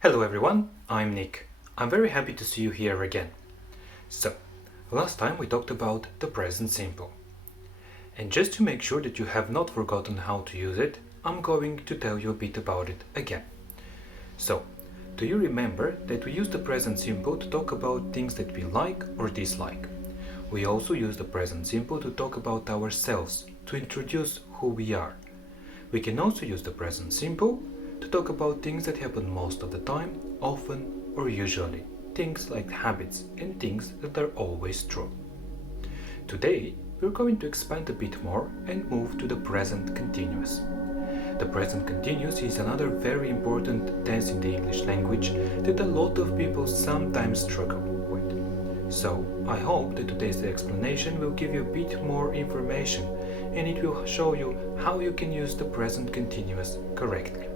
Hello everyone, I'm Nick. I'm very happy to see you here again. So, last time we talked about the present simple. And just to make sure that you have not forgotten how to use it, I'm going to tell you a bit about it again. So, do you remember that we use the present simple to talk about things that we like or dislike? We also use the present simple to talk about ourselves, to introduce who we are. We can also use the present simple to talk about things that happen most of the time, often or usually, things like habits and things that are always true. Today, we're going to expand a bit more and move to the present continuous. The present continuous is another very important tense in the English language that a lot of people sometimes struggle with. So, I hope that today's explanation will give you a bit more information and it will show you how you can use the present continuous correctly.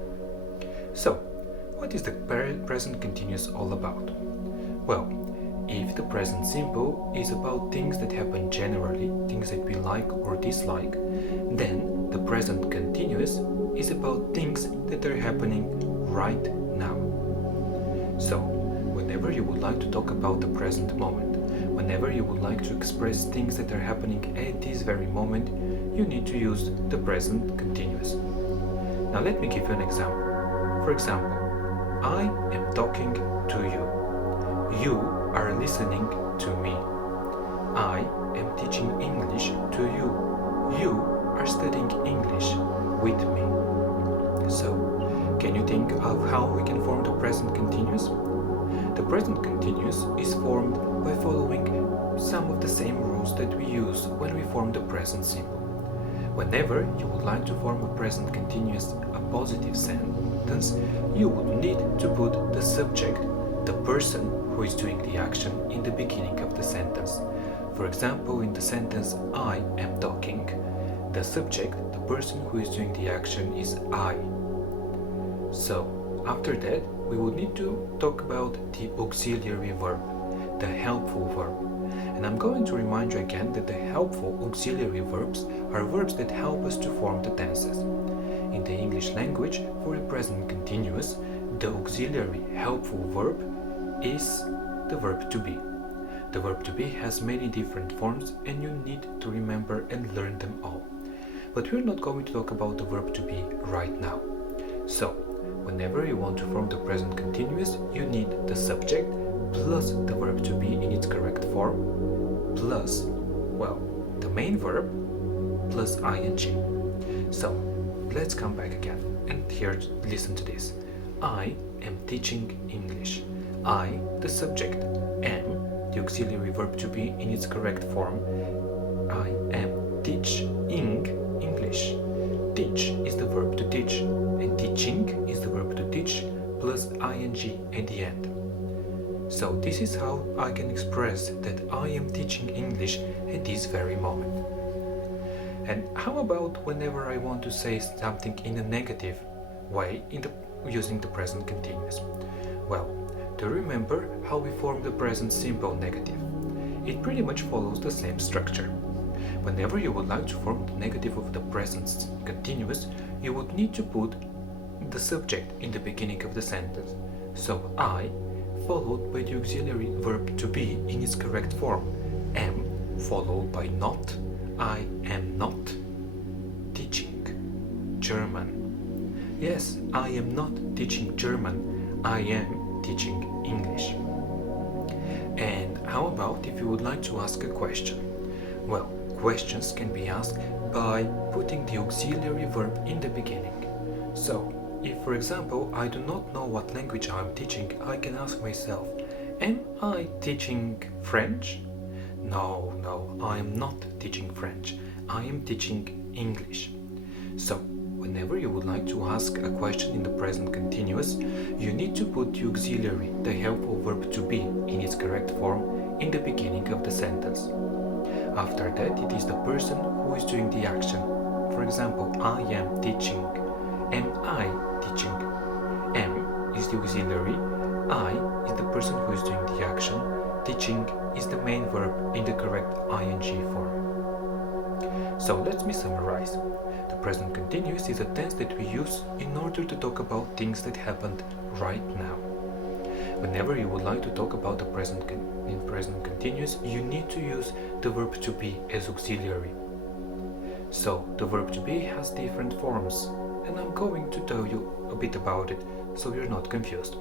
So, what is the present continuous all about? Well, if the present simple is about things that happen generally, things that we like or dislike, then the present continuous is about things that are happening right now. So, whenever you would like to talk about the present moment, whenever you would like to express things that are happening at this very moment, you need to use the present continuous. Now let me give you an example. For example, I am talking to you. You are listening to me. I am teaching English to you. You are studying English with me. So, can you think of how we can form the present continuous? The present continuous is formed by following some of the same rules that we use when we form the present simple. Whenever you would like to form a present continuous, a positive sentence, you would need to put the subject, the person who is doing the action, in the beginning of the sentence. For example, in the sentence I am talking, the subject, the person who is doing the action, is I. So, after that, we would need to talk about the auxiliary verb, the helpful verb. And I'm going to remind you again that the helpful auxiliary verbs are verbs that help us to form the tenses. In the English language, for the present continuous, the auxiliary helpful verb is the verb to be. The verb to be has many different forms and you need to remember and learn them all. But we're not going to talk about the verb to be right now. So, whenever you want to form the present continuous, you need the subject plus the verb to be in its correct form, plus, well, the main verb, plus ing. So, let's come back again and here, listen to this. I am teaching English. I, the subject, am, the auxiliary verb to be in its correct form. I am teaching English. Teach is the verb to teach, and teaching is the verb to teach, plus ing at the end. So this is how I can express that I am teaching English at this very moment. And how about whenever I want to say something in a negative way using the present continuous? Well, do you remember how we form the present simple negative? It pretty much follows the same structure. Whenever you would like to form the negative of the present continuous, you would need to put the subject in the beginning of the sentence. So I, followed by the auxiliary verb to be in its correct form, am, followed by not, I am not teaching German. Yes, I am not teaching German, I am teaching English. And how about if you would like to ask a question? Well, questions can be asked by putting the auxiliary verb in the beginning. So, if, for example, I do not know what language I am teaching, I can ask myself, am I teaching French? No, I am not teaching French. I am teaching English. So, whenever you would like to ask a question in the present continuous, you need to put the auxiliary, the helpful verb to be, in its correct form in the beginning of the sentence. After that, it is the person who is doing the action. For example, I am teaching. Am I teaching? Am is the auxiliary, I is the person who is doing the action, teaching is the main verb in the correct ing form. So let me summarize. The present continuous is a tense that we use in order to talk about things that happened right now. Whenever you would like to talk about the in present continuous, you need to use the verb to be as auxiliary. So the verb to be has different forms, and I'm going to tell you a bit about it so you're not confused.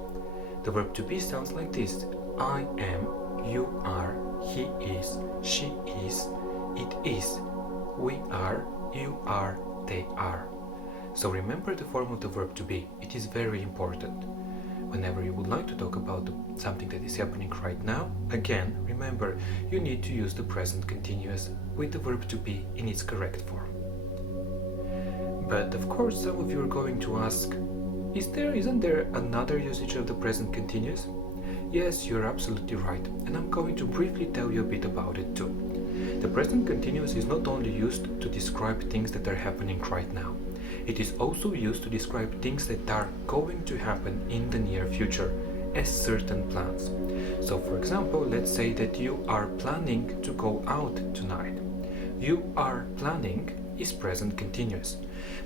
The verb to be sounds like this: I am, you are, he is, she is, it is, we are, you are, they are. So remember the form of the verb to be. It is very important. Whenever you would like to talk about something that is happening right now, again, remember, you need to use the present continuous with the verb to be in its correct form. But of course, some of you are going to ask, isn't there another usage of the present continuous? Yes, you're absolutely right, and I'm going to briefly tell you a bit about it too. The present continuous is not only used to describe things that are happening right now. It is also used to describe things that are going to happen in the near future as certain plans. So for example, let's say that you are planning to go out tonight. You are planning is present continuous.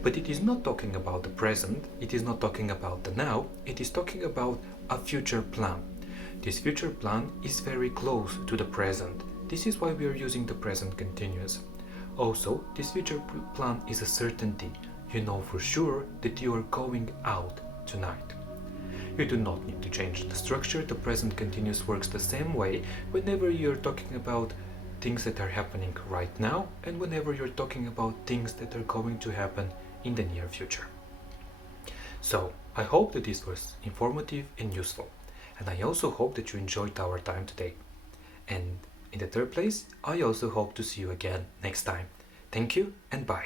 But it is not talking about the present, it is not talking about the now, it is talking about a future plan. This future plan is very close to the present. This is why we are using the present continuous. Also, this future plan is a certainty. You know for sure that you are going out tonight. You do not need to change the structure. The present continuous works the same way whenever you're talking about things that are happening right now and whenever you're talking about things that are going to happen in the near future. So, I hope that this was informative and useful. And I also hope that you enjoyed our time today. And in the third place, I also hope to see you again next time. Thank you and bye.